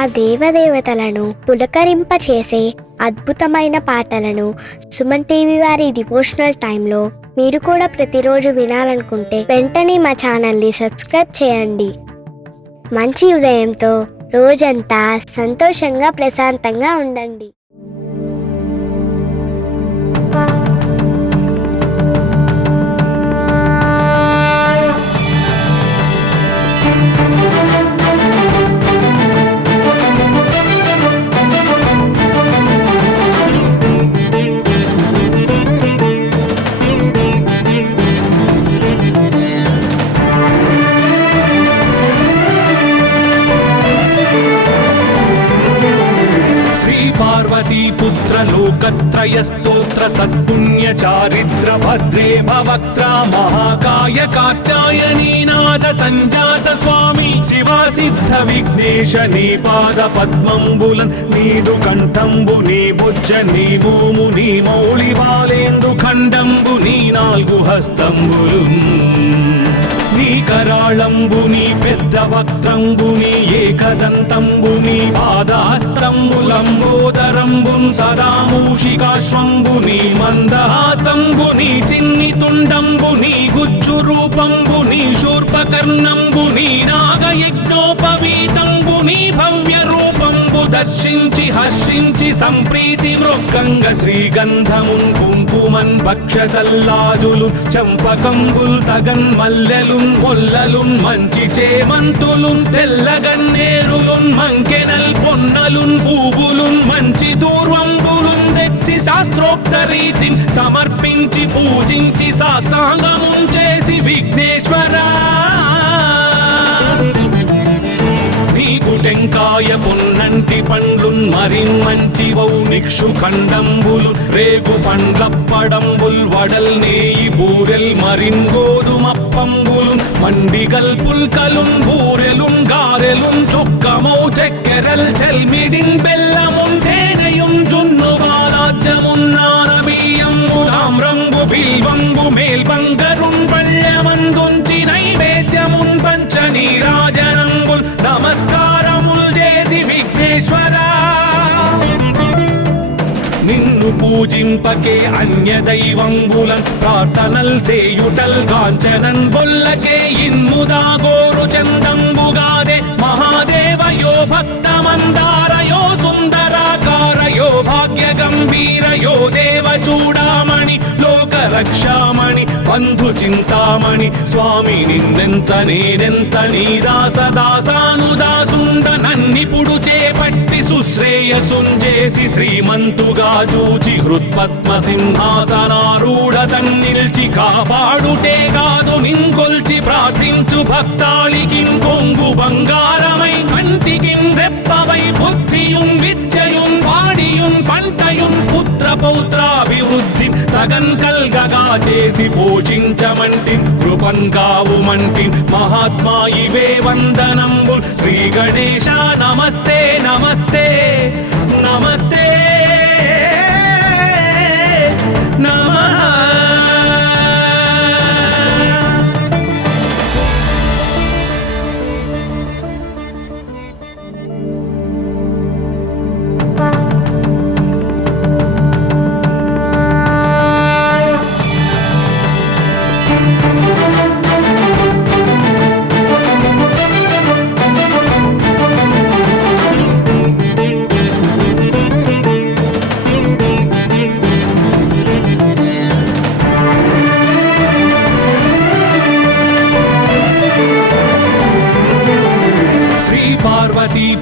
ఆ దేవదేవతలను పులకరింపచేసే అద్భుతమైన పాటలను సుమన్ టీవీ వారి డివోషనల్ టైంలో మీరు కూడా ప్రతిరోజు వినాలనుకుంటే వెంటనే మా ఛానల్ని సబ్స్క్రైబ్ చేయండి. మంచి ఉదయంతో రోజంతా సంతోషంగా ప్రశాంతంగా ఉండండి. पुत्र लोकत्रय स्तोत्र सत्पुण्य चारित्र भद्रे भवक्त्रा महाकाय कात्यायनी नाद संजात स्वामी शिवा सिद्ध विघ्नेश नी पाद पद्मंबुलन् नीदु कंठंबु नी बुज्ज नी भूमु नी मौळि बालेंद्रु खंडंबु नी नाल्गु हस्तंबुलुन् నీ కరాళంబుని పెద్ద వక్త్రంబుని ఏకదంతంబుని పాదహస్తంబులంబోదరంబున్ సదా మూషికాశ్వంబుని మందహాస్తంబుని చిన్ని తుండంబుని గుజ్జు రూపంబుని శూర్పకర్ణంబుని నాగయజ్ఞోపవీతంబుని భవ్య రూపంబు దర్శించి హర్షించి సంప్రీతి మృగంగ శ్రీగంధమున్ కుంకుమన్ భక్షతల్లాజులు చంపకంబుల్ తగన్ మల్లెలున్ మొల్లలున్ మంచి చేమంతులున్ తెల్లగన్నేరులున్ మంకెనల్ పొన్నలున్ పూవులున్ మంచి దూర్వంబులున్ తెచ్చి శాస్త్రోక్త రీతిని సమర్పించి పూజించి సాష్టాంగమున్ చేసి విఘ్నేశ్వరా టెంకాయ పొన్నంటి పండ్లున్ మరిన్ మంచి వౌ నిక్షు ఖండంబులు రేగు పండ్లప్పడంబుల్ వడల్ నేయి బూరెల్ మరిన్ గోధుమప్పంబులు మండిగల్ పుల్కలున్ బూరెలున్ గారెలున్ చొక్కమౌ చక్కెరల్ చెల్మిడిన్ బెల్లమున్ తేనెయున్ జున్ను బాలాజ్యమున్ నానబియ్యంబులామ్రంబు బిల్వంబు మేల్బంగరున్ పళ్ళమందుంచి నైవేద్యమున్ పంచ నీరాజనంబుల్ నమస్కారముల్ చేసి విఘ్నేశ్వరా నిన్ను పూజింపకే అన్య దైవంబులన్ ప్రార్థనల్ సేయుటల్ కాంచనన్ బొల్లకే ఇన్ముదా గోరు చందంబుగాదే మహాదేవయో భక్తమందారయో సుందరాకారయో భాగ్య గంభీరయో దేవ చూడామణి లోక రక్షామణి బంధు చింతామణి స్వామి నిన్నెంత నేనెంత నీ దాసదాసానుదాసుండ నన్నిపుడు చేపట్టి సుశ్రేయసుంజేసి శ్రీమంతుగా చూచి హృత్పద్మ సింహాసనారూఢ తన్నిల్చి కాపాడుటే కాదు నింకొల్చి ప్రార్థించు భక్తాళికిన్ కొంగు బంగారమై కంటికిన్ రెప్పవై బుద్ధియున్ విద్యయున్ వాడియున్ పంటయున్ పుత్ర పౌత్రాభివృద్ధి తగన్ కల్గగా చేసి పోషించమంటి కృపన్ కావుమంటి మహాత్మా ఇవే వందనంబు శ్రీ గణేశ నమస్తే నమస్తే నమస్తే నమః.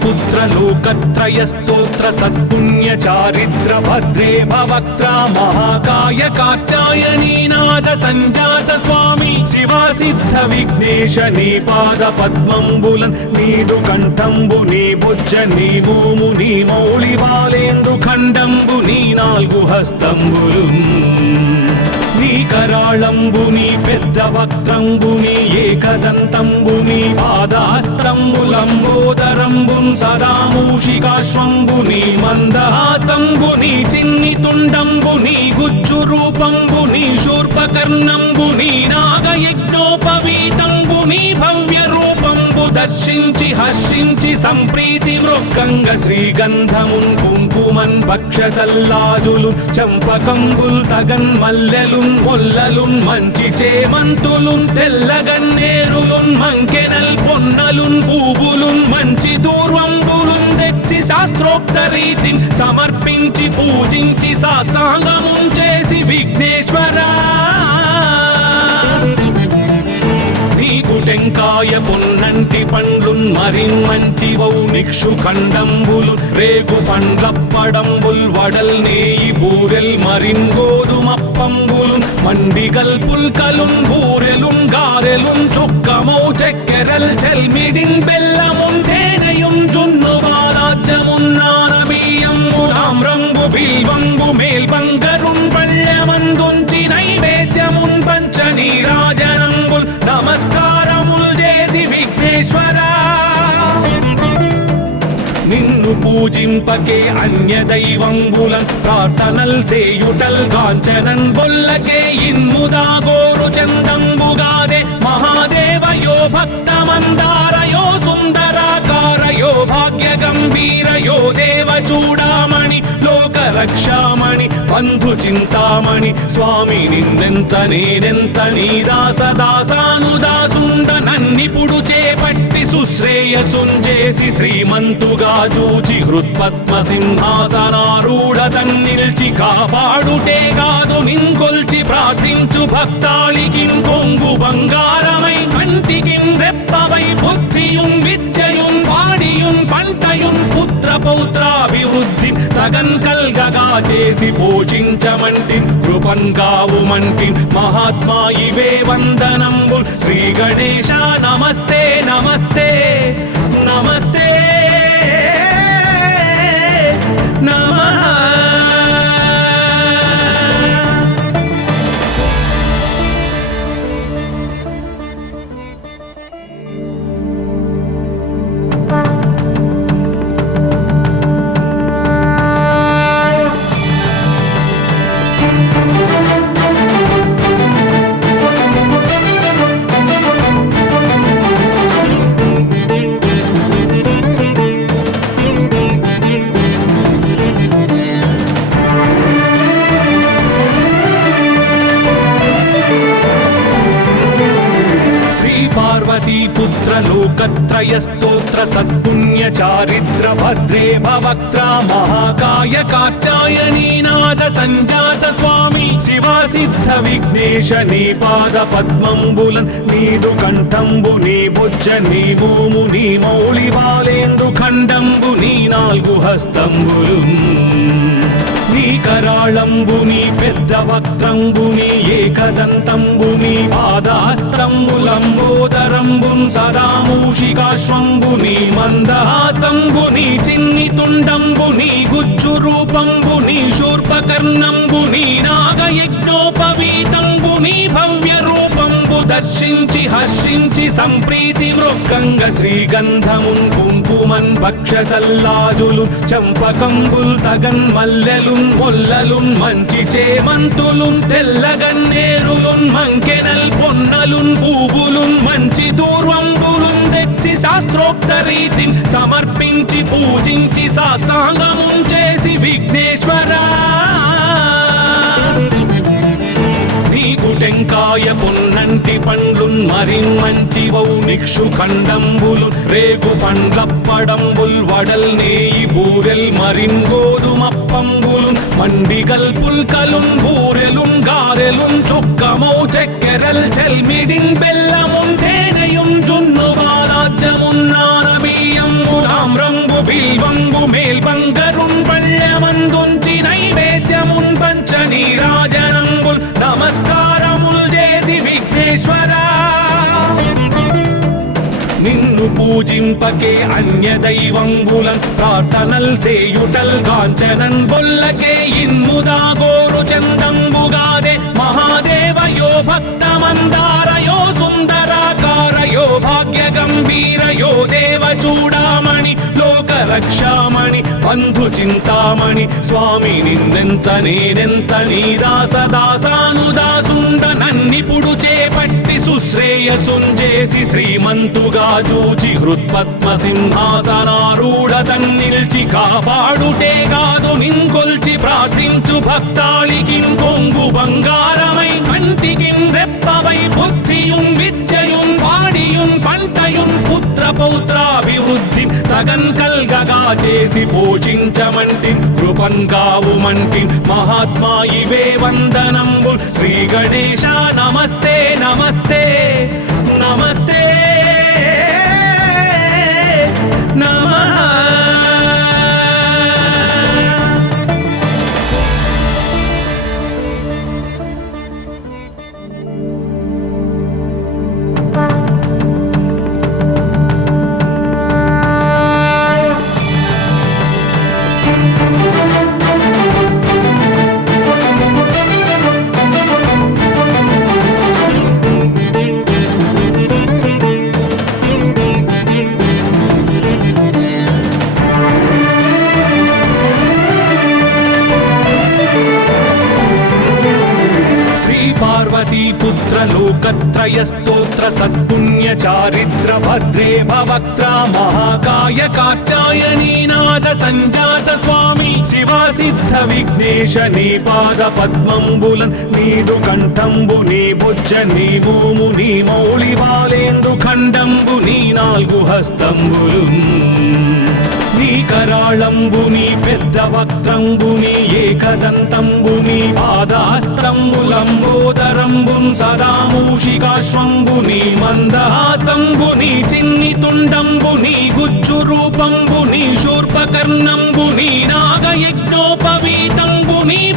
पुत्र लोकत्रय स्तोत्र सत्पुण्य चारित्र भद्रे भवक्त्रा महाकाय कात्यायनी नाद संजात स्वामी शिवा सिद्ध विघ्नेश नी पाद पद्मंबुलन् नीदु कंठंबु नी बुज्ज नी भूमु नी मौळि बालेंद्रु खंडंबु नी नाल्गु हस्तंबुलुन् నీ కరాళంబుని పెద్ద వక్త్రంబుని ఏకదంతంబుని పాదహస్తంబులంబోదరంబున్ సదా మూషికాశ్వంబుని మందహాస్తంబుని చిన్ని తుండంబుని గుజ్జు రూపంబుని శూర్పకర్ణంబుని నాగయజ్ఞోపవీతంబుని భవ్య రూపం రూపంబు దర్శించి హర్షించి సంప్రీతి మృక్కంగ శ్రీగంధమున్ కుంకుమన్ భక్షతల్లాజులు చంపకంబుల్ తగన్ మల్లెలున్ మొల్లలున్ మంచి చేమంతులున్ తెల్లగన్నేరులున్ మంకెనల్ పొన్నలున్ పూబులున్ మంచి దూర్వంబులున్ తెచ్చి శాస్త్రోక్త రీతిని సమర్పించి పూజించి సాష్టాంగమున్ చేసి విఘ్నేశ్వరా నీకు టెంకాయ పొన్నంటి పండ్లున్ మరిన్మంచివౌ నిక్షు ఖండంబులు రేగు పండ్లప్పడంబుల్ వడల్ నేయి బూరెల్ మరిన్ గోధుమప్పంబులు మండిగల్ పుల్కలున్ బూరెలున్ గారెలున్ చొక్కమౌ చెక్కెరల్ చెల్మిడిన్ బెల్లమున్ తేనెయున్ జున్ను బాలాజ్యమున్ నానబియ్యంబులామ్రంబు బిల్వంబు మేల్బంగరున్ పళ్ళెమందుంచి నైవేద్యమున్ పంచ నీరాజనంబుల్ నమస్కారముల్ చేసి విఘ్నేశ్వరా నిన్ను పూజింపకే అన్య దైవంబులన్ ప్రార్థనల్ సేయుటల్ కాంచనన్ బొల్లకే ఇన్ముదా గోరు చందంబుగాదే మహాదేవయో భక్తమందారయో సుందరాకారయో భాగ్య గంభీరయో దేవ చూడామణి లోక రక్షామణి బంధు చింతామణి స్వామి నిన్నెంత నేనెంత నీ దాసదాసానుదాసుండ నన్నిపుడు చేపట్టి సుశ్రేయసుంజేసి శ్రీమంతుగా చూచి హృత్పద్మ సింహాసనారూఢ తన్నిల్చి కాపాడుటే కాదు నిన్కొల్చి ప్రార్థించు భక్తాళికిన్ కొంగు బంగారమై కంటికిన్ రెప్పవై బుద్ధియున్ విద్యయున్ వాడియున్ పంటయున్ పుత్ర పౌత్రాభివృద్ధి తగన్ కల్గగా చేసి పోషించమంటి కృపన్ కావుమంటి మహాత్మా ఇవే వందనంబుల్ శ్రీ గణేశ నమస్తే నమస్తే నమస్తే నమః पुत्र लोकत्रय स्तोत्र सत्पुण्य चारित्र भद्रे भवक्त्रा महाकाय कात्यायनी नाद संजात स्वामी शिवा सिद्ध विघ्नेश नी पाद पद्मंबुलन् नीदु कंठंबु नी भुज नी भूमु नी मौलि बालेंद्रु खंडंबु नी नाल्गु हस्तंबुलुन् నీ కరాళంబుని పెద్ద వక్త్రంబుని ఏకదంతంబుని పాదహస్తంబులంబోదరంబున్ సదా మూషికాశ్వంబుని మందహాస్తంబుని చిన్ని తుండంబుని గుజ్జు రూపంబుని శూర్పకర్ణంబుని నాగయజ్ఞోపవీతంబుని భవ్య రూపంబు దర్శించి హర్షించి సంప్రీతి మృక్కంగ శ్రీగంధమున్ కుంకుమన్ భక్షతల్లాజులు చంపకంబుల్ తగన్ మల్లెలున్ మొల్లలున్ మంచి చేమంతులున్ తెల్లగన్నేరులున్ మంకెనల్ పొన్నలున్ పూబులున్ మంచి దూర్వంబులున్ తెచ్చి శాస్త్రోక్త రీతిని సమర్పించి పూజించి సాష్టాంగమున్ చేసి విఘ్నేశ్వరా నీకు టెంకాయ పొన్నంటి పండ్లున్ మరిన్మంచివౌ నిక్షు ఖండంబులు రేగు పండ్లప్పడంబుల్ వడల్ నేయి బూరెల్ మరిన్ గోధుమప్పంబులు మండిగల్ పుల్కలున్ బూరెలున్ గారెలున్ చొక్కమౌ చెక్కెరల్ చెల్మిడిన్ బెల్లమున్ తేనెయున్ జున్ను బాలాజ్యమున్ నానబియ్యంబులామ్రంబు బిల్వంబు మేల్బంగరున్ పళ్ళెమందుంచి నైవేద్యమున్ పంచ నీరాజనంబుల్ నమస్కారముల్ చేసి విఘ్నేశ్వరా నిన్ను పూజింపకే అన్య దైవంబులన్ ప్రార్థనల్ సేయుటల్ కాంచనన్ బొల్లకే ఇన్ముదా గోరు చందంబుగాదే మహాదేవయో భక్తమందారయో సుందరాకారయో భాగ్య గంభీరయో దేవ చూడామణి లోక రక్షామణి బంధు చింతామణి స్వామి నిన్నెంత నేనెంత నీ దాసదాసానుదాసుండ నన్నిపుడు చే చేపట్టి సుశ్రేయసుంజేసి శ్రీమంతుగా చూచి హృత్పద్మ సింహాసనారూఢ తన్నిల్చి కాపాడుటే కాదు నింకొల్చి ప్రార్థించు భక్తాళికి కొంగు బంగారమై కంటికి రెప్పవై బుద్ధియుం విద్యయుం వాడియుం పంటయుం పుత్ర పౌత్రాభివృద్ధి తగన్ కల్గగా చేసి పోషించమంటి కృపన్ కావుమంటి మహాత్మా ఇవే వందనంబు శ్రీ గణేశ నమస్తే నమస్తే నమస్తే నమః. पार्वती पुत्र लोकत्रय स्तोत्र सत्पुण्य चारित्र भद्रे भवक्त्रा महाकाय कात्यायनी नाद संजात स्वामी शिवा सिद्ध विघ्नेश नी पाद पद्मंबुलन नीदु कंठंबु नी भुज नी भूमु नी मौళి బాలేందు ఖండంబు నీ నాలుగు హస్తంబులున్ నీ కరాళంబుని పెద్ద వక్త్రంబుని ఏకదంతంబుని పాదహస్తంబులంబోదరంబున్ సదా మూషికాశ్వంబుని మందహాసంబుని చిన్ని తుండంబుని గుజ్జు రూపంబుని శూర్పకర్ణంబుని నాగయజ్ఞోపవీతంబుని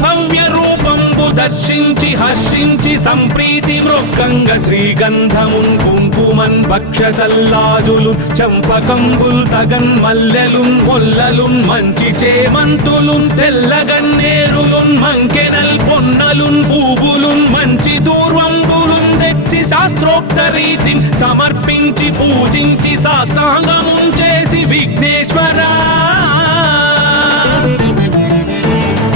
భవ్య రూపంబు దర్శించి హర్షించి సంప్రీతి మృక్కంగ శ్రీగంధమున్ కుంకుమన్ భక్షతల్లాజులు చంపకంబుల్ తగన్ మల్లెలున్ మొల్లలున్ మంచి చేమంతులున్ తెల్లగన్నేరులున్ మంకెనల్ పొన్నలున్ పూవులున్ మంచి దూర్వంబులున్ తెచ్చి శాస్త్రోక్త రీతిని సమర్పించి పూజించి సాష్టాంగమున్ చేసి విఘ్నేశ్వరా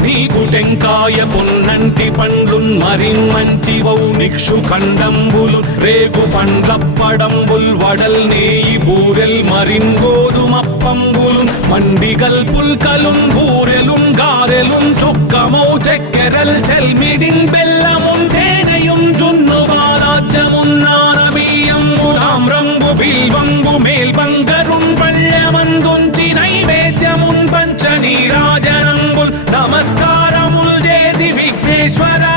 నీకు టెంకాయ పొన్నంటి పండ్లున్ మరిన్ మంచివౌ నిక్షు ఖండంబులు రేగు పండ్లప్పడంబుల్ వడల్ నేయి బూరెల్ మరిన్ గోధుమప్పంబులు మండిగల్ పుల్కలున్ బూరెలున్ గారెలున్ చొక్కమౌ చక్కెరల్ చెల్మిడిన్ బెల్లమున్ తేనెయున్ జున్ను బాలాజ్యమున్ నానబియ్యంబు తామ్రంబు బిల్వంబు మేల్బంగరున్ పళ్ళెమందుంచి నైవేద్యమున్ పంచ నీరాజనంబుల్ నమస్కారముల్ చేసి విఘ్నేశ్వరా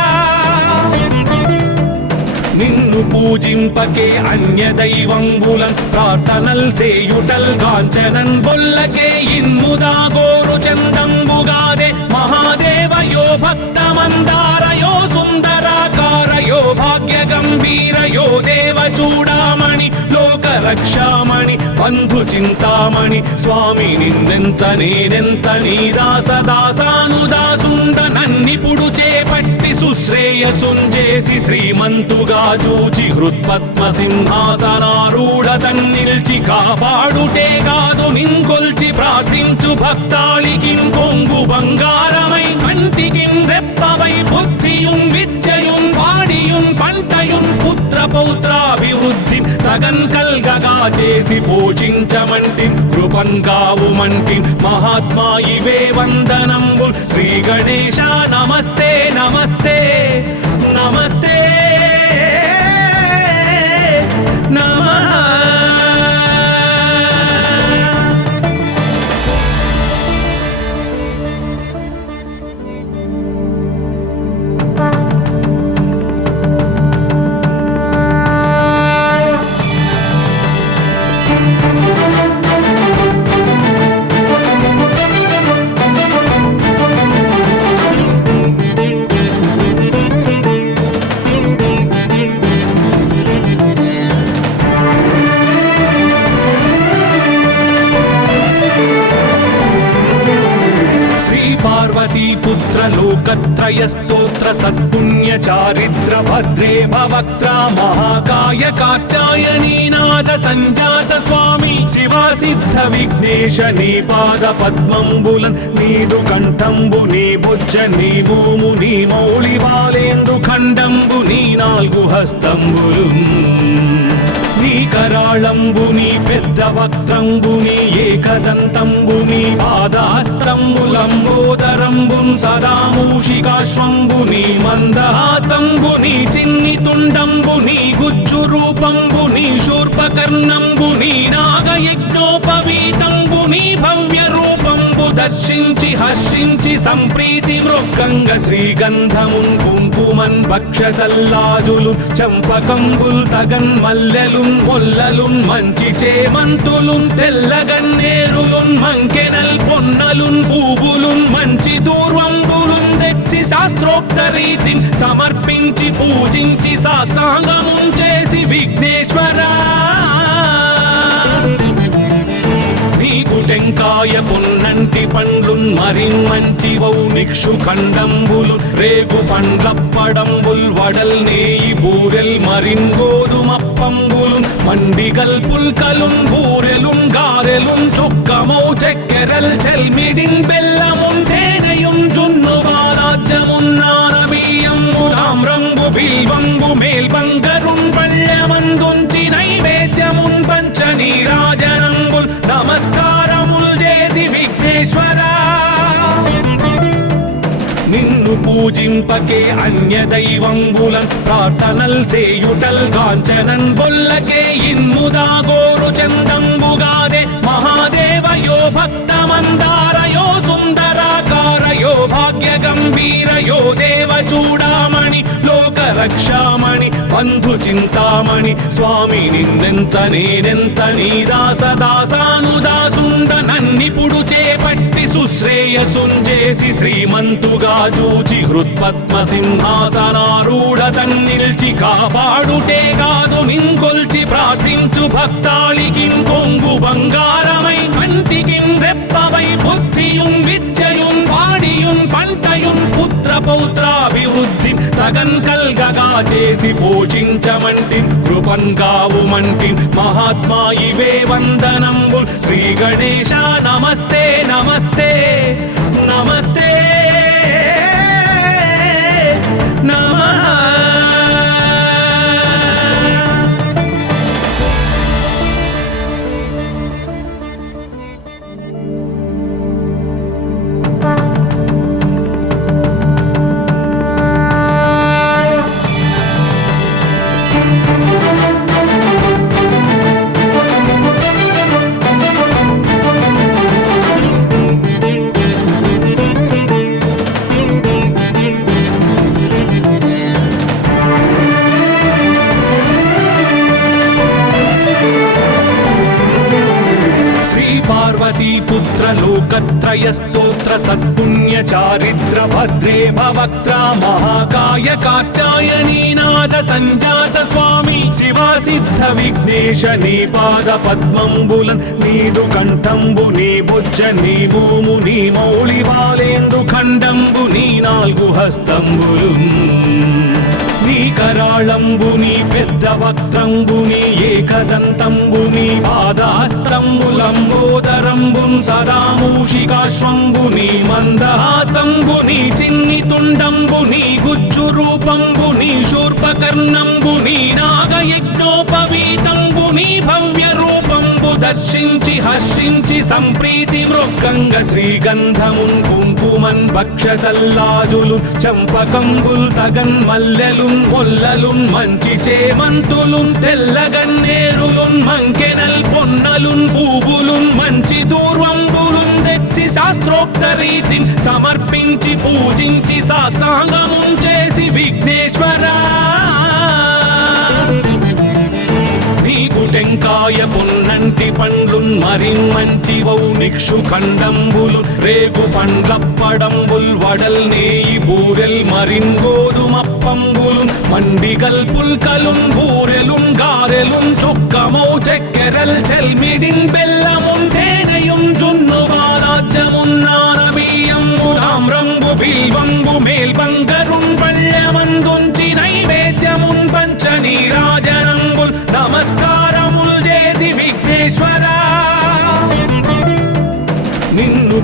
నిన్ను పూజింపకే అన్య దైవంబులన్ ప్రార్థనల్ సేయుటల్ కాంచనన్ బొల్లకే ఇన్ముదా గోరు చందంబుగాదే మహాదేవయో భక్తమందారయో సుందరాకారయో భాగ్య గంభీరయో దేవ చూడామణి లోక రక్షామణి బంధు చింతామణి స్వామి నిన్నెంత నేనెంత నీ దాసదాసానుదాసుండ నన్నిపుడు చేపట్టి సుశ్రేయసుంజేసి శ్రీమంతుగా చూచి హృత్పద్మ సింహాసనారూఢ తన్నిల్చి కాపాడుటే కాదు నింకొల్చి ప్రార్థించు భక్తాళికి కొంగు బంగారమై కంటికి రెప్పవై బుద్ధియుం విద్యయుం వాడియుం పంటయుం పుత్ర పౌత్రాభివృద్ధి తగన్ కల్గగా చేసి పోషించమంటి కృపన్ కావుమంటి మహాత్మా ఇవే వందనంబు శ్రీ గణేశ నమస్తే నమస్తే నమస్తే నమః. పార్వతీ పుత్ర లోకత్రయ స్తోత్ర సత్పుణ్య చారిత్ర భద్రే భవక్త్ర మహాకాయ కాత్యాయనీ నాద సంజాత స్వామి శివా సిద్ధ విఘ్నేశ నీ పాద పద్మంబులన్ నీదు కంఠంబు నీ బుజ్జ నీ భూము నీ మౌళి బాలేందు ఖండంబు నీ నాలుగు హస్తంబులు నీ కరాళంబు నీ పెద్ద వక్త్రంబు నీ ఏకదంతంబు నీ పాదహస్తంబులంబోదరంబున్ సదా మూషికాశ్వంబు నీ మందహాస్తంబు నీ చిన్ని తుండంబు నీ గుజ్జు రూపంబు నీ శూర్పకర్ణంబు నీ నాగయజ్ఞోపవీతంబు నీ భవ్య రూపంబు దర్శించి హర్షించి సంప్రీతి మృక్కంగ శ్రీగంధమున్ కుంకుమన్ భక్షతల్లాజులు చంపకంబుల్ తగన్ మల్లెలున్ మొల్లలున్ మంచి చేమంతులున్ తెల్లగన్నేరులున్ మంకెనల్ పొన్నలున్ పూవులున్ మంచి దూర్వంబులున్ తెచ్చి శాస్త్రోక్త రీతిని సమర్పించి పూజించి సాష్టాంగమున్ చేసి విఘ్నేశ్వరా నీకు టెంకాయ పొన్నంటి పండ్లున్ మరిన్ మంచి వౌనిక్షు ఖండంబులు రేగు పండ్లప్పడంబుల్ వడల్ నేయి బూరెల్ మరిన్ గోధుమప్పంబులు మండిగల్ పుల్కలున్ బూరెలున్ గారెలున్ చొక్కమౌ చెక్కెరల్ చెల్మిడిన్ బెల్లమున్ తేనెయున్ జున్ను బాలాజ్యమున్ నానబియ్యంబులాం రంగు బిల్వంబు మేల్బంగరున్ పళ్ళమందుంచి నైవేద్యమున్ పంచ నీరాజనంబుల్ నమస్కారముల్ చేసి విఘ్నేశ్వరా నిన్ను పూజింపకే అన్య దైవంబులన్ ప్రార్థనల్ సేయుటల్ కాంచనన్ బొల్లకే ఇన్ముదా గోరు చందంబుగాదే మహాదేవయో భక్తమందారయో సుందరాకారయో భాగ్య గంభీరయో దేవ చూడామణి లోక రక్షామణి బంధు చింతామణి స్వామి నిన్నెంత నేనెంత నీ దాసదాసానుదాసుండ నన్నిపుడు చేపట్టి సుశ్రేయసుంజేసి శ్రీమంతుగా చూచి హృత్పద్మ సింహాసనారూఢ తన్నిల్చి కాపాడుటే కాదు నింకొల్చి ప్రార్థించు భక్తాళికి కొంగు బంగారమై కంటికి రెప్పవై బుద్ధియున్ విద్యయున్ వాడియున్ పంటయున్ పుత్ర పౌత్రాభివృద్ధి తగన్ కల్గగా చేసి పోషించమంటి కృపన్ కావుమంటి మహాత్మా ఇవే వందనంబు శ్రీ గణేశ నమస్తే నమస్తే నమస్తే నమః పార్వతీ పుత్ర లోకత్రయ స్తోత్ర సత్పుణ్య చారిత్ర భద్రే భవక్త్ర మహాకాయ కాత్యాయనీ నాద సంజాత స్వామి శివా సిద్ధ విఘ్నేశ నీ పాద పద్మంబులన్ నీదు కంఠంబు నీ బుజ్జ నీ భూము నీ మౌళి బాలేందు ఖండంబు నీ నాలుగు హస్తంబులు నీ కరాళంబు నీ పెద్ద వక్త్రంబు నీ ఏకదంతంబు నీ పాదహస్తంబులంబోదరంబున్ సదా మూషికాశ్వంబు నీ మందహాస్తంబు నీ చిన్ని తుండంబు నీ గుజ్జు రూపంబు నీ శూర్పకర్ణంబు నీ నాగయజ్ఞోపవీతంబు నీ భవ్య రూపంబు దర్శించి హర్షించి సంప్రీతి మృక్కంగ శ్రీగంధమున్ కుంకుమన్ భక్షతల్లాజులు చంపకంబుల్ తగన్ మల్లెలున్ మొల్లలున్ మంచి చేమంతులున్ తెల్లగన్నేరులున్ మంకెనల్ పొన్నలున్ పూవులున్ మంచి దూర్వంబులున్ తెచ్చి శాస్త్రోక్త రీతిని సమర్పించి పూజించి సాష్టాంగమున్ చేసి విఘ్నేశ్వరా నీకు టెంకాయ పొన్నంటి పండ్లున్ మరిన్ మంచి వౌనిక్షు ఖండంబులు రేగు పండ్లప్పడంబుల్ వడల్ నేయి బూరెల్ మరిన్ గోధుమప్పంబులు మండిగల్ పుల్కలున్ బూరెలున్ గారెలున్ చొక్కమౌ చెక్కెరల్ చెల్మిడిన్ బెల్లమున్ తేనెయున్ జున్ను బాలాజ్యమున్ నానబియ్యంబులాం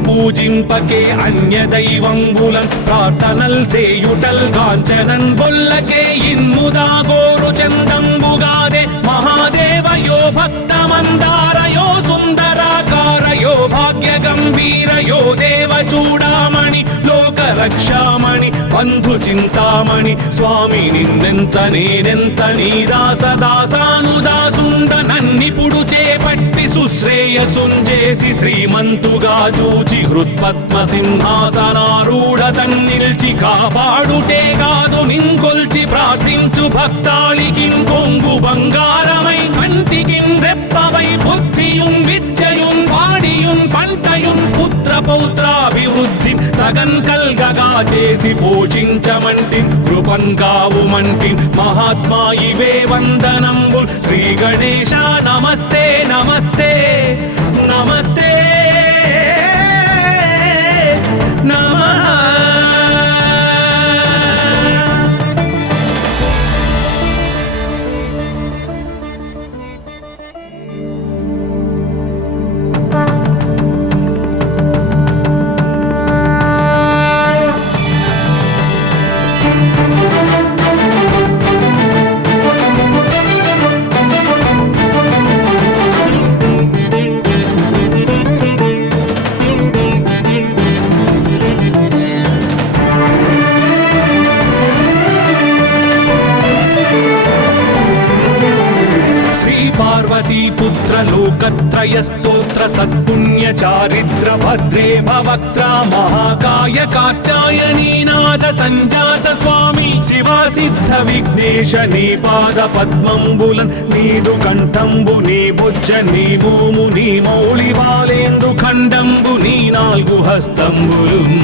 పూజింపకే అన్య దైవంబులన్ ప్రార్థనల్ సేయుటల్ కాంచనన్ బొల్లకే ఇన్ముదా గోరు చందంబుగాదే మహాదేవయో భక్తమందారయో సుందరాకారయో భాగ్య గంభీరయో దేవ చూడామణి లోక రక్షామణి బంధు చింతామణి స్వామి నిన్నెంత నేనెంత నీ దాసదాసానుదాసుండ నన్నిపుడు చేపట్టి సుశ్రేయసుంజేసి శ్రీమంతుగా చూచి హృత్పద్మ సింహాసనారూఢ తన్నిల్చి కాపాడుటే కాదు నింకొల్చి ప్రార్థించు భక్తాళికిన్ కొంగు బంగారమై కంటికిన్ రెప్పవై బుద్ధియున్ విద్యయున్ వాడియున్ పంటయున్ పుత్ర పౌత్రాభివృద్ధి తగన్ కల్గగా చేసి పోషించమంటి కృపన్ కావుమంటి మహాత్మా ఇవే వందనంబు శ్రీ గణేశ నమస్తే నమస్తే నమస్తే నమః. पार्वतीपुत्र लोकत्रयस्तोत्र सत्पुण्य चारित्र भद्रे भवक्त्रा महाकाय कात्यायनीनाद संजात स्वामी शिवा सिद्ध विघ्नेश नी पाद पद्मंबुलन नीदु कंठंबु नी बुज्ज नी भूमु नी मौళి వాలేందు ఖండంబు నీ నాలుగు హస్తంబులున్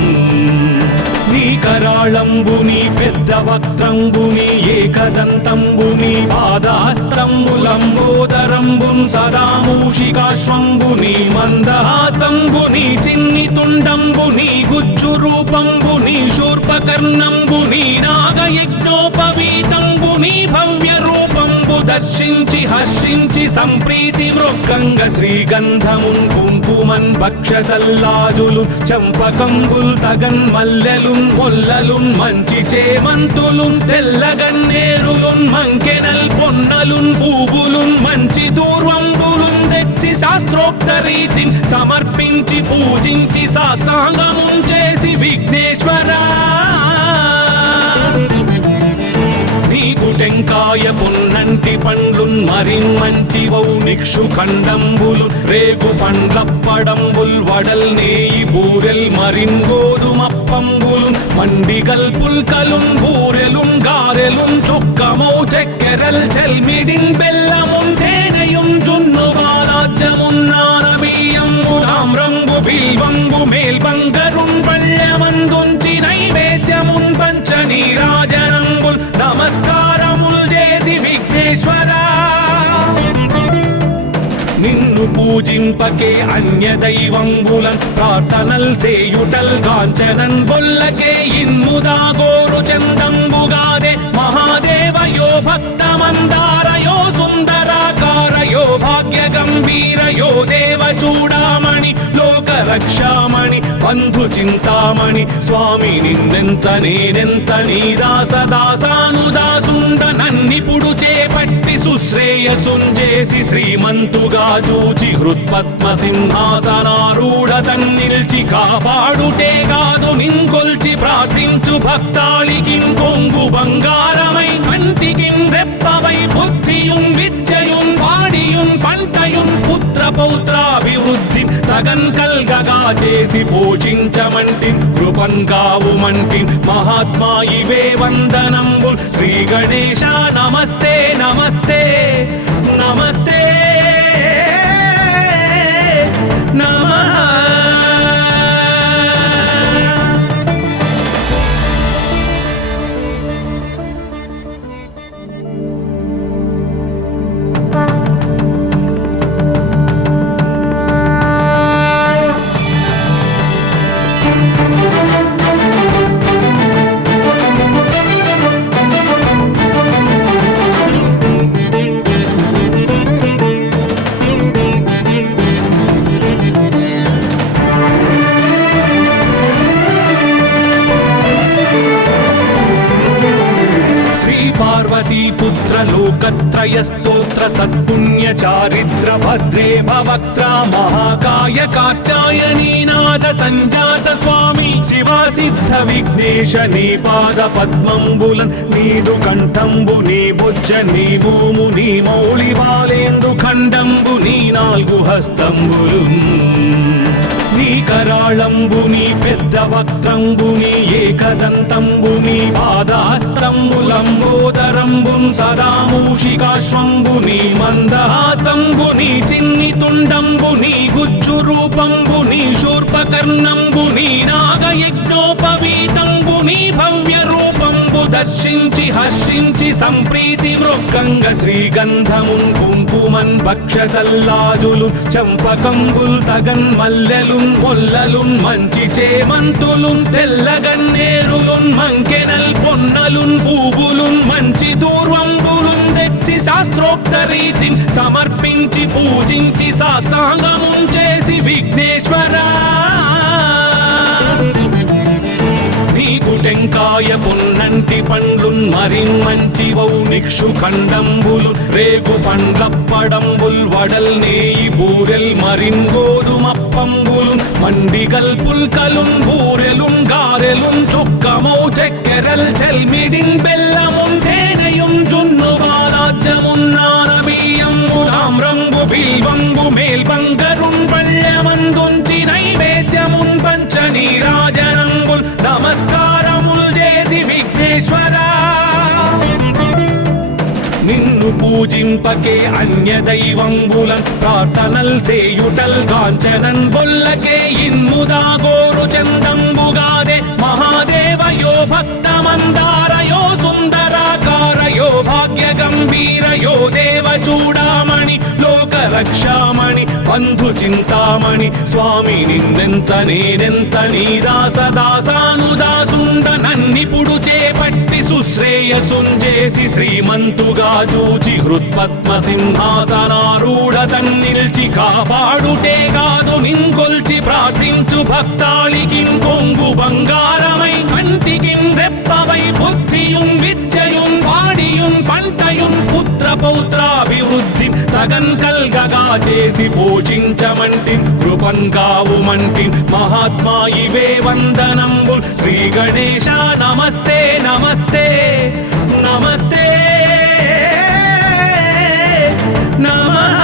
నీ కరాళంబు నీ పెద్ద వక్త్రంబు నీ ఏకదంతంబు నీ పాదహస్తంబులంబోదరంబున్ సదా మూషికాశ్వంబు నీ మందహాసంబు నీ చిన్ని తుండంబు నీ గుజ్జు రూపంబు నీ శూర్పకర్ణంబు నీ నాగయజ్ఞోపవీతంబు నీ భవ్య రూపంబు దర్శించి హర్షించి సంప్రీతి మృక్కంగ శ్రీగంధమున్ కుంకుమన్ భక్షతల్లాజులు చంపకంబుల్ తగన్ మల్లెలున్ మొల్లలున్ మంచి చేమంతులున్ తెల్లగన్నేరులున్ మంకెనల్ పొన్నలున్ పూవులున్ మంచి దూర్వంబులున్ తెచ్చి శాస్త్రోక్త రీతిని సమర్పించి పూజించి సాష్టాంగమున్ చేసి విఘ్నేశ్వరా నీకు టెంకాయ పొన్నంటి పండ్లున్ మరిన్మంచివౌ నిక్షు ఖండంబులు రేగు పండ్లప్పడంబుల్ వడల్ నేయి బూరెల్ మరిన్ గోధుమప్పంబులు మండిగల్ పుల్కలున్ బూరెలున్ గారెలున్ చొక్కమౌ చెక్కెరల్ చెల్మిడిన్ బెల్లమున్ తేనెయున్ జున్ను వారాజ్యమున్ నానబియ్యంబు తామ్రంబు బిల్వంబు మేల్బంగరున్ పళ్ళమందుంచి నైవేద్యమున్ పంచ నీరాజనంబుల్ నమస్కారముల్ చేసి విఘ్నేశ్వరా నిన్ను పూజింపకే అన్య దైవంబులన్ ప్రార్థనల్ సేయుటల్ కాంచనన్ బొల్లకే ఇన్ముదా గోరు చందంబుగాదే మహాదేవయో భక్తమందారయో సుందరాకారయో భాగ్య గంభీరయో దేవ చూడామణి లోక రక్షామణి బంధు చింతామణి స్వామి నిన్నెంత నేనెంత నీ దాసదాసానుదాసుండ నన్నిపుడు చేపట్టి సుశ్రేయసుంజేసి శ్రీమంతుగా చూచి హృత్పద్మ సింహాసనారూఢ తన్నిల్చి కాపాడుటే కాదు నింకొల్చి ప్రార్థించు భక్తాళికిన్ కొంగు బంగారమై కంటికిన్ రెప్పవై బుద్ధియున్ విద్యయున్ వాడియున్ పంటయున్ పుత్ర పౌత్రాభివృద్ధి తగన్ కల్గగా చేసి పోషించమంటి కృపన్ కావుమంటి మహాత్మా ఇవే వందనంబు శ్రీ గణేశ నమస్తే నమస్తే నమస్తే నమః. लोकत्रयस्तोत्र सत्पुण्य चारित्र भद्रे भवक्त्रा महाकाय कात्यायनी नाद संजात स्वामी शिवा सिद्ध विघ्नेश नी पाद पद्मंबुलन् नीदु कंठंबु नी बुज्ज नी भूमु नी मौళి బాలేందు ఖండంబు నీ నాలుగు హస్తంబులున్ నీ కరాళంబు నీ పెద్ద వక్త్రంబు నీ ఏకదంతంబు నీ పాదహస్తంబులంబోదరంబున్ సదా మూషికాశ్వంబు నీ మందహాస్తంబు నీ చిన్ని తుండంబు నీ గుజ్జు రూపంబు నీ శూర్పకర్ణంబు నీ నాగయజ్ఞోపవీతంబు నీ భవ్య రూపంబు దర్శించి హర్షించి సంప్రీతి మృక్కంగ శ్రీగంధమున్ కుంకుమన్ భక్షతల్లాజులు చంపకంబుల్ తగన్ మల్లెలున్ మొల్లలున్ మంచి చేమంతులున్ తెల్లగన్నేరులున్ మంకెనల్ పొన్నలున్ పూబులున్ మంచి దూర్వంబులున్ తెచ్చి శాస్త్రోక్త రీతిని సమర్పించి పూజించి సాష్టాంగమున్ చేసి విఘ్నేశ్వరా నీకు టెంకాయ పొన్నంటి పండ్లున్ మరిన్ మంచివౌ నిక్షు ఖండంబులు రేగు పండ్లప్పడంబుల్ వడల్ నేయి బూరెల్ మరిన్ గోధుమప్పంబులు మండిగల్ పుల్కలున్ బూరెలున్ గారెలున్ చొక్కమౌ చక్కెరల్ చెల్మిడిన్ బెల్లమున్ తేనెయున్ జున్ను బాలాజ్యమున్ నానబియ్యంబులామ్రంబు బిల్వంబు మేల్బంగరున్ పళ్ళమందుంచి నైవేద్యమున్ పంచ నీరాజనంబుల్ నమస్కారముల్ చేసి విఘ్నేశ్వరా నిన్ను పూజింపకే అన్య దైవంబులన్ ప్రార్థనల్ సేయుటల్ కాంచనన్ బొల్లకే ఇన్ముదా గోరు చందంబుగాదే మహాదేవయో భక్తమందారయో సుందరాకారయో భాగ్య గంభీరయో దేవ చూడామణి లోక రక్షామణి బంధు చింతామణి స్వామి నిన్నెంత నేనెంత నీ దాసదాసానుదాసుండ నన్నిపుడు చేపట్టి సుశ్రేయసుంజేసి శ్రీమంతుగా చూచి హృత్పద్మ సింహాసనారూఢ తన్నిల్చి కాపాడుటే కాదు నింకొల్చి ప్రార్థించు భక్తాళికిన్ కొంగు బంగారమై కంటికిన్ రెప్పవై బుద్ధియున్ విద్యయున్ వాడియున్ పంటయున్ పుత్ర పౌత్రాభివృద్ధి తగన్ కల్గగా చేసి పోషించమంటి కృపన్ కావుమంటి మహాత్మా ఇవే వందనంబు శ్రీ గణేశ నమస్తే నమస్తే నమస్తే నమః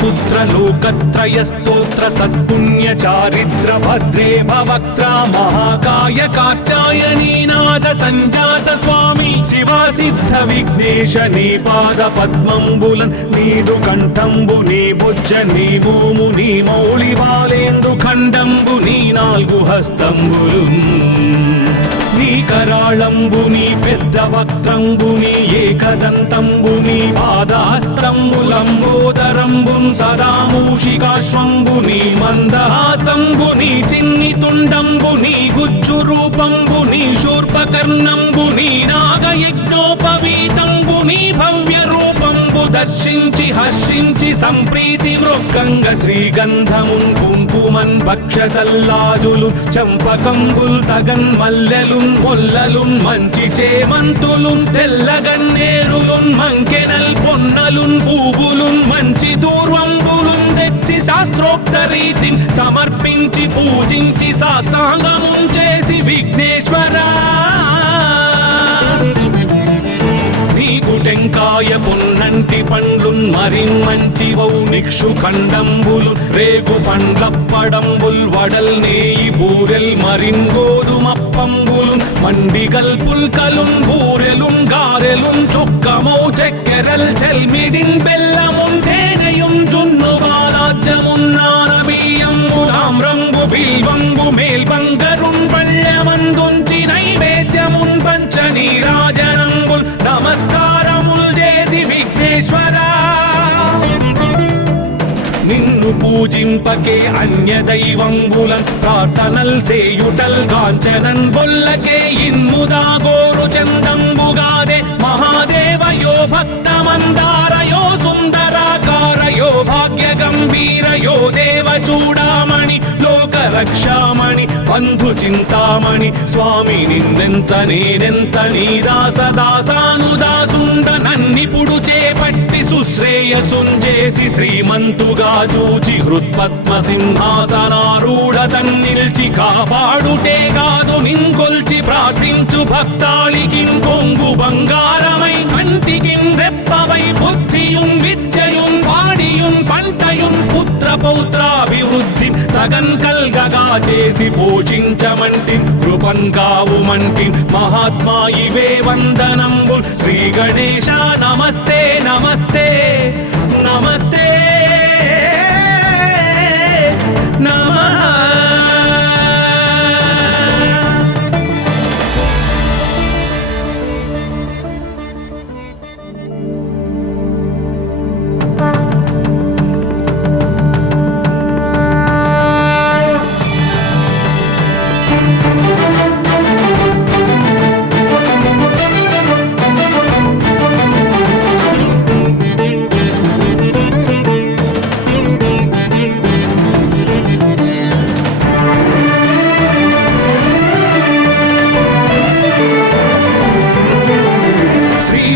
पुत्र लोकत्रय स्तोत्र सत्पुण्य चारित्र भद्रे भवक्त्रा महाकाय कात्यायनी नाद संजात स्वामी शिवा सिद्ध विघ्नेश नी पाद पद्मंबुलन् नीदु कंठंबु नी बुज्ज नी भूमु नी मौళి బాలేందు ఖండంబు నీ నాలుగు హస్తంబులున్ నీ కరాళంబు నీ పెద్ద వక్త్రంబు నీ ఏకదంతంబు నీ పాదహస్తంబులంబోదరంబున్ సదా మూషికాశ్వంబు నీ మందహాస్తంబు నీ చిన్ని తుండంబు నీ గుజ్జు రూపంబు నీ శూర్పకర్ణంబు నీ నాగయజ్ఞోపవీతంబు నీ భవ్య రూపంబు దర్శించి హర్షించి సంప్రీతి మృక్కంగ శ్రీగంధమున్ కుంకుమన్ భక్షతల్లాజులు చంపకంబుల్ తగన్ మల్లెలున్ మొల్లలున్ మంచి చేమంతులున్ తెల్లగన్నేరులున్ మంకెనల్ పొన్నలున్ పూబులున్ మంచి దూర్వంబులున్ తెచ్చి శాస్త్రోక్త రీతిని సమర్పించి పూజించి సాష్టాంగమున్ చేసి విఘ్నేశ్వరా నీకు టెంకాయ పొన్నంటి పండ్లున్ మరిన్ మంచివౌ నిక్షు ఖండంబులు రేగు పండ్లప్పడంబుల్ వడల్ నేయి బూరెల్ మరిన్ గోధుమప్పంబులు మండిగల్ పుల్కలున్ బూరెలున్ గారెలున్ చొక్కమౌ చక్కెరల్ చెల్మిడిన్ బెల్లమున్ తేనెయున్ జున్ను బాలాజ్యమున్ నానబియ్యంబులామ్రంబు బిల్వంబు మేల్బంగరున్ పూజింపకే అన్య దైవంబులన్ ప్రార్థనల్ సేయుటల్ కాంచనన్ బొల్లకే ఇన్ముదా గోరు చందంబుగాదే మహాదేవయో భక్తమందారయో సుందరాకారయో భాగ్య గంభీరయో దేవ చూడామణి లోక రక్షామణి బంధు చింతామణి స్వామి నిన్నెంత నేనెంత నీ దాసదాసానుదాసుండ నన్నిపుడు చేపట్టి సుశ్రేయసుంజేసి శ్రీమంతుగా చూచి హృత్పద్మ సింహాసనారూఢ తన్నిల్చి కాపాడుటే కాదు నింకొల్చి ప్రార్థించు భక్తాళికిన్ కొంగు బంగారమై కంటికిన్ రెప్పవై బుద్ధియున్ విద్యయున్ వాడియున్ పంటయున్ పుత్ర పౌత్రాభివృద్ధి తగన్ కల్గగా చేసి పోషించమంటి కృపన్ కావుమంటి మహాత్మా ఇవే వందనంబు శ్రీ గణేశ నమస్తే నమస్తే నమస్తే నమః.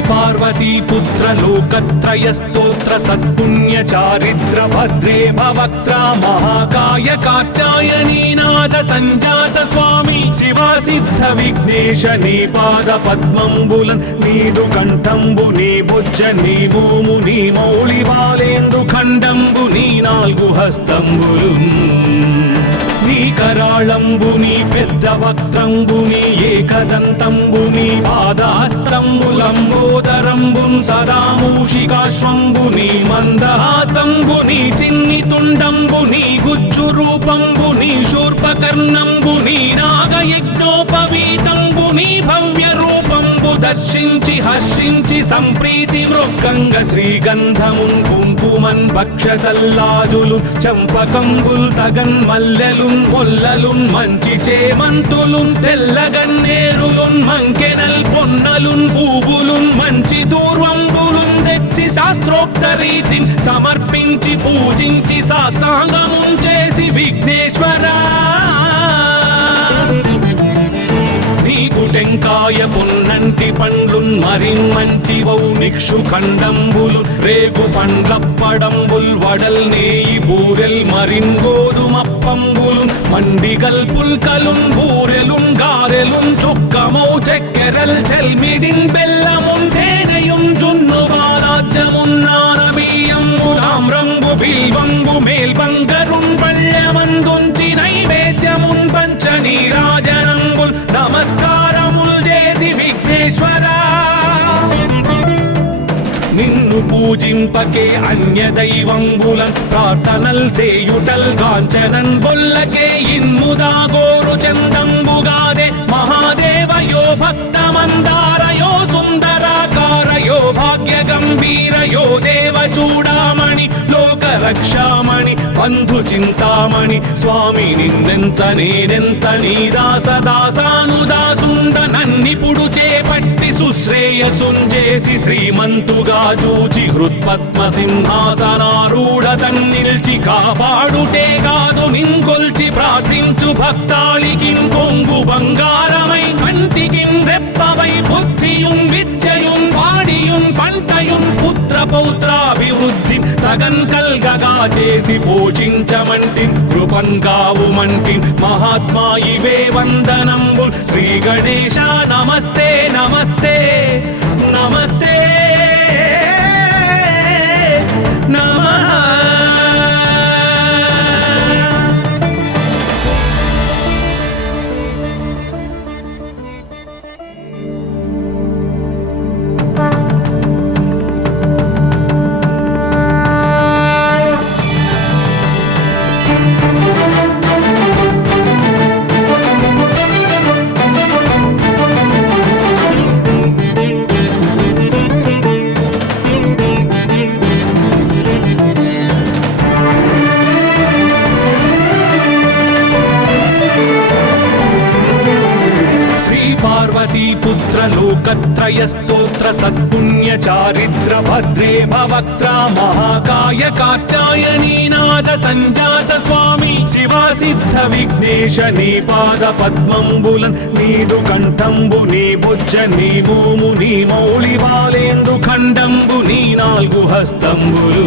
పార్వతీ పుత్ర లోకత్రయ స్తోత్ర సత్పుణ్య చారిత్ర భద్రే భవక్త్ర మహాకాయ కాత్యాయనీనాథ సంజాత స్వామి శివా సిద్ధ విఘ్నేశ నీ పాద పద్మంబులన్ నీదు కంఠంబు నీ బుజ్జ నీ భూము నీ మౌళి బాలేందు ఖండంబు నీ నాలుగు హస్తంబులు నీ కరాళంబుని పెద్ద వక్త్రంబుని ఏకదంతంబుని పాదాస్తంబులంబోదరంబున్ సదా మూషికాశ్వంబుని మందహాస్తంబుని చిన్ని తుండంబుని గుజ్జు రూపంబుని శూర్పకర్ణంబుని నాగయజ్ఞోపవీతంబుని భవ్య రూపంబు దర్శించి హర్షించి సంప్రీతి వృక్కంగ శ్రీగంధమున్ కుంకుమన్ భక్షతల్లాజులు చంపకంబుల్ తగన్ మల్లెలున్ మొల్లలున్ మంచి చేమంతులున్ తెల్లగన్నేరులున్ మంకెనల్ పొన్నలున్ పూవులున్ మంచి దూర్వంబులున్ తెచ్చి శాస్త్రోక్త రీతిని సమర్పించి పూజించి సాష్టాంగమున్ చేసి విఘ్నేశ్వరా నీకు టెంకాయ పొన్నంటి పండ్లున్ మరిన్ మంచివౌ నిక్షు ఖండంబులు రేగు పండ్లప్పడంబుల్ వడల్ నేయి బూరెల్ మరిన్ గోధుమప్పంబులున్ మండిగల్ పుల్కలున్ బూరెలున్ గారెలున్ చొక్కమౌ చక్కెరల్ చెల్మిడిన్ బెల్లమున్ తేనెయున్ జున్ను బాలాజ్యమున్ నానబియ్యంబులామ్రంబు బిల్వంబు మేల్బంగరున్ పళ్ళమందుంచి నైవేద్యమున్ పంచ నీరాజనంబుల్ నమస్కారముల్ చేసి విఘ్నేశ్వరా నిన్ను పూజింపకే అన్య దైవంబులన్ ప్రార్థనల్ సేయుటల్ కాంచనన్ బొల్లకే ఇన్ముదా గోరు చందంబుగాదే మహాదేవయో భక్తమందారయో సుందరాకారయో భాగ్య గంభీరయో దేవ చూడామణి లోక రక్షామణి బంధు చింతామణి స్వామి నిన్నెంత నేనెంత నీ దాసదాసానుదాసుండ నన్నిపుడు చేపట్టి సుశ్రేయసుంజేసి శ్రీమంతుగా చూచి హృత్పద్మ సింహాసనారూఢ తన్నిల్చి కాపాడుటే కాదు నింకొల్చి ప్రార్థించు భక్తాళికిన్ కొంగు బంగారమై కంటికిన్ రెప్పవై బుద్ధియున్ విద్యయున్ వాడియున్ పంటయున్ పుత్ర పౌత్రాభివృద్ధి తగన్ కల్గగా చేసి పోషించమంటి కృపన్ కావుమంటి మహాత్మా ఇవే వందనంబు శ్రీ గణేశ నమస్తే నమస్తే నమస్తే నమః. లోకత్రయ స్తోత్ర సత్పుణ్య చారిత్ర భద్రే భవక్త్ర మహాకాయ కాత్యాయనీ నాద సంజాత స్వామి శివ సిద్ధ విఘ్నేశ నీ పాద పద్మంబులన్ నీదు కంఠంబు నీ బుజ్జ నీ భూము నీ మౌళి బాలేందు ఖండంబు నీ నాలుగు హస్తంబులు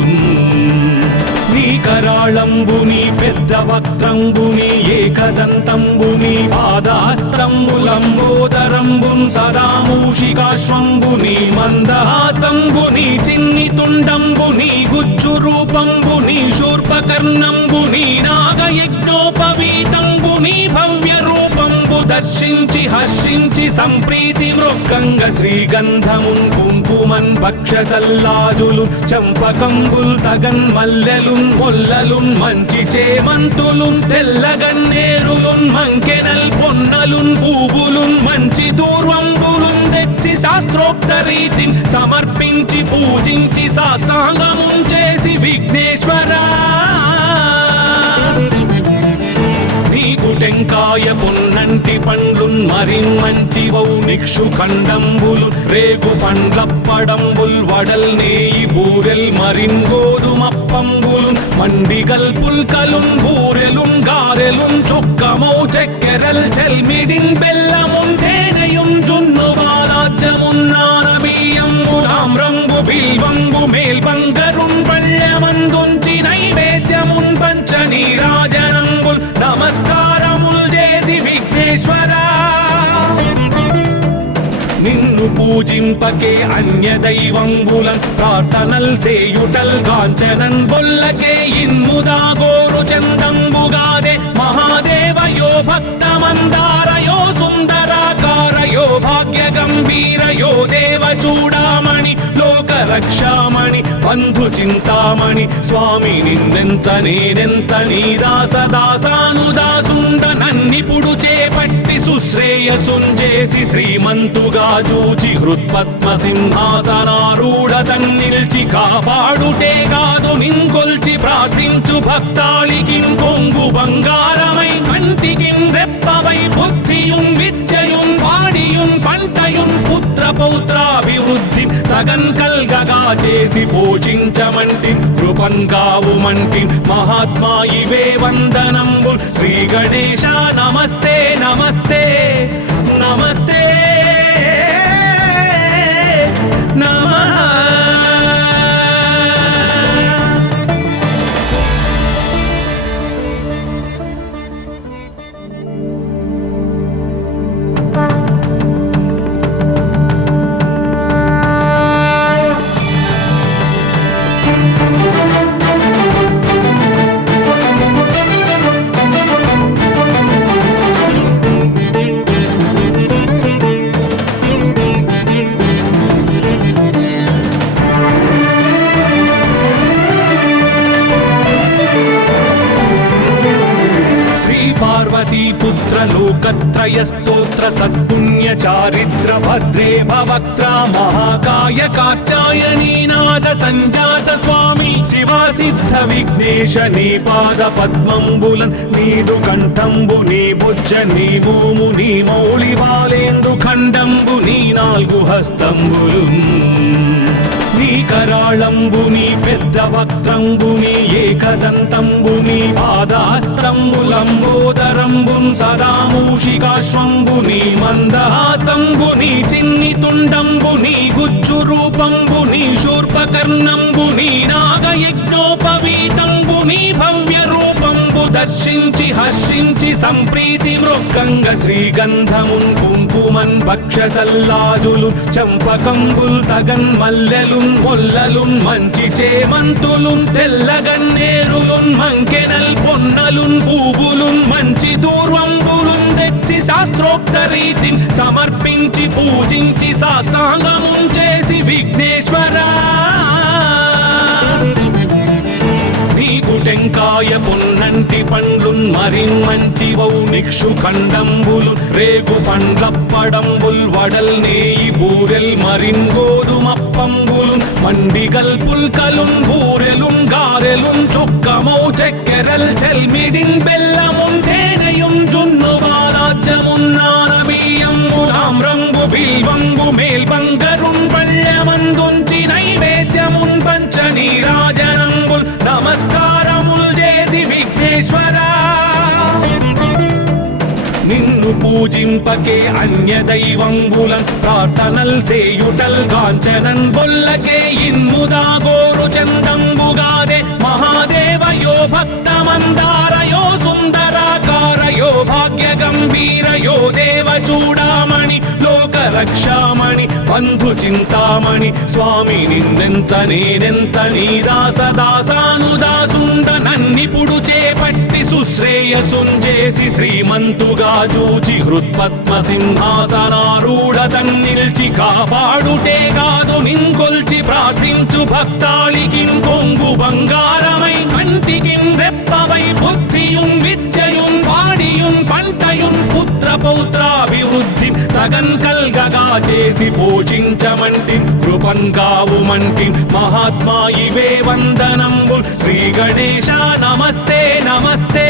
నీ కరాళంబు నీ పెద్ద వక్త్రంబు నీ ఏకదంతంబు నీ పాదాస్తంబులంబోదరంబున్ సదా మూషికాశ్వంబు నీ మందహాసంబు నీ చిన్ని తుండంబు నీ గుజ్జు రూపంబు నీ శూర్పకర్ణంబు నీ నాగయజ్ఞోపవీతంబు నీ భవ్య రూపంబు దర్శించి హర్షించి సంప్రీతి మృక్కంగ శ్రీగంధమున్ కుంకుమన్ భక్షతల్లాజులు చంపకంబుల్ తగన్ మల్లెలున్ మొల్లలున్ మంచి చేమంతులున్ తెల్లగన్నేరులున్ మంకెనల్ పొన్నలున్ పూవులున్ మంచి దూర్వంబులున్ తెచ్చి శాస్త్రోక్త రీతిని సమర్పించి పూజించి సాష్టాంగమున్ చేసి విఘ్నేశ్వరా నీకు టెంకాయ పొన్నంటి పండ్లున్ మరిన్మంచి వౌనిక్షు ఖండంబులు రేగు పండ్లప్పడంబుల్ వడల్ నేయి బూరెల్ మరిన్ గోధుమప్పంబులు మండిగల్ పుల్కలున్ బూరెలున్ గారెలున్ చొక్కమౌ చెక్కెరల్ చెల్మిడిన్ బెల్లమున్ తేనెయున్ జున్ను బాలాజ్యమున్ నానబియ్యంబులామ్రంబు బిల్వంబు మేల్బంగరున్ పళ్ళెమందుంచి నైవేద్యమున్ పంచ నీరాజనంబుల్ నమస్కారముల్ చేసి విఘ్నేశ్వరా నిన్ను పూజింపకే అన్య దైవంబులన్ ప్రార్థనల్ సేయుటల్ కాంచనన్ బొల్లకే ఇన్ముదా గోరు చందంబుగాదే మహాదేవయో భక్తమందారయో సుందరాకారయో భాగ్య గంభీరయో దేవ చూడామణి లోక రక్షామణి బంధు చింతామణి స్వామి నిన్నెంత నేనెంత నీ దాసదాసానుదాసుండ నన్నిపుడు చేపట్టి సుశ్రేయసుంజేసి శ్రీమంతుగా చూచి హృత్పద్మ సింహాసనారూఢ తన్నిల్చి కాపాడుటే కాదు నింకొల్చి ప్రార్థించు భక్తాళికిన్ కొంగు బంగారమై కంటికిన్ రెప్పవై బుద్ధియున్ విద్యయున్ వాడియున్ పంటయున్ పుత్ర పౌత్రాభివృద్ధి తగన్ కల్గగా చేసి పోషించమంటి కృపన్ కావుమంటి మహాత్మా ఇవే వందనంబు శ్రీ గణేశ నమస్తే నమస్తే నమస్తే నమః पुत्र लोकत्रय स्तोत्र सत्पुण्य चारित्र भद्रे भवक्त्र महाकाय कात्यायनी नाद संजात स्वामी शिवा सिद्ध विघ्नेश नी पाद पद्मंबुलन नीदु कंठंबु नी बुज्ज नी भूमु नी मौळि बालेंदु खंडंबु नी नाल्गु हस्తంబులు నీ కరాళంబు నీ పెద్ద వక్త్రంబు నీ ఏకదంతంబు నీ పాదాస్తంబులంబోదరంబున్ సదా మూషికాశ్వంబు నీ మందహాసంబు నీ చిన్ని తుండంబు నీ గుజ్జు రూపంబు నీ శూర్పకర్ణంబు నీ నాగయజ్ఞోపవీతంబు నీ భవ్య రూపంబు దర్శించి హర్షించి సంప్రీతి మృక్కంగ శ్రీగంధమున్ కుంకుమన్ భక్షతల్లాజులు చంపకంబుల్ తగన్ మల్లెలున్ మొల్లలున్ మంచి చేమంతులున్ తెల్లగన్నేరులున్ మంకెనల్ పొన్నలున్ పూవులున్ మంచి దూర్వంబులున్ తెచ్చి శాస్త్రోక్త రీతిని సమర్పించి పూజించి సాష్టాంగమున్ చేసి విఘ్నేశ్వరా నీకు టెంకాయ పొన్నంటి పండ్లున్ మరిన్మంచి వౌనిక్షు ఖండంబులు రేగు పండ్లప్పడంబుల్ వడల్ నేయి బూరెల్ మరిన్ గోధుమప్పంబులు మండిగల్ పుల్కలున్ బూరెలున్ గారెలున్ చొక్కమౌ చెక్కెరల్ చెల్మిడిన్ బెల్లమున్ తేనెయున్ జున్ను బాలాజ్యమున్ నానబియ్యంబులామ్రంబు బిల్వంబు మేల్ పూజింపకే అన్య దైవంబులన్ ప్రార్థనల్ సేయుటల్ కాంచనన్ బొల్లకే ఇన్ముదా గోరు చందంబుగాదే మహాదేవయో భక్తమందారయో సుందరాకారయో భాగ్య గంభీరయో దేవ చూడామణి లోక రక్షామణి బంధు చింతామణి స్వామి నిన్నెంత నేనెంత నీ దాసదాసానుదాసుండ నన్నిపుడు చేపట్టి సుశ్రేయసుంజేసి శ్రీమంతుగా చూచి హృత్పద్మ సింహాసనారూఢ తన్నిల్చి కాపాడుటే కాదు నింకొల్చి ప్రార్థించు భక్తాళికి కొంగు బంగారమై కంటికిన్ రెప్పవై బుద్ధియున్ విద్యయున్ వాడియున్ పంటయున్ పుత్ర పౌత్రాభివృద్ధి తగన్ కల్గగా చేసి పోషించమంటి కృపన్ కావుమంటి మహాత్మా ఇవే వందనంబుల్ శ్రీ గణేశ నమస్తే నమస్తే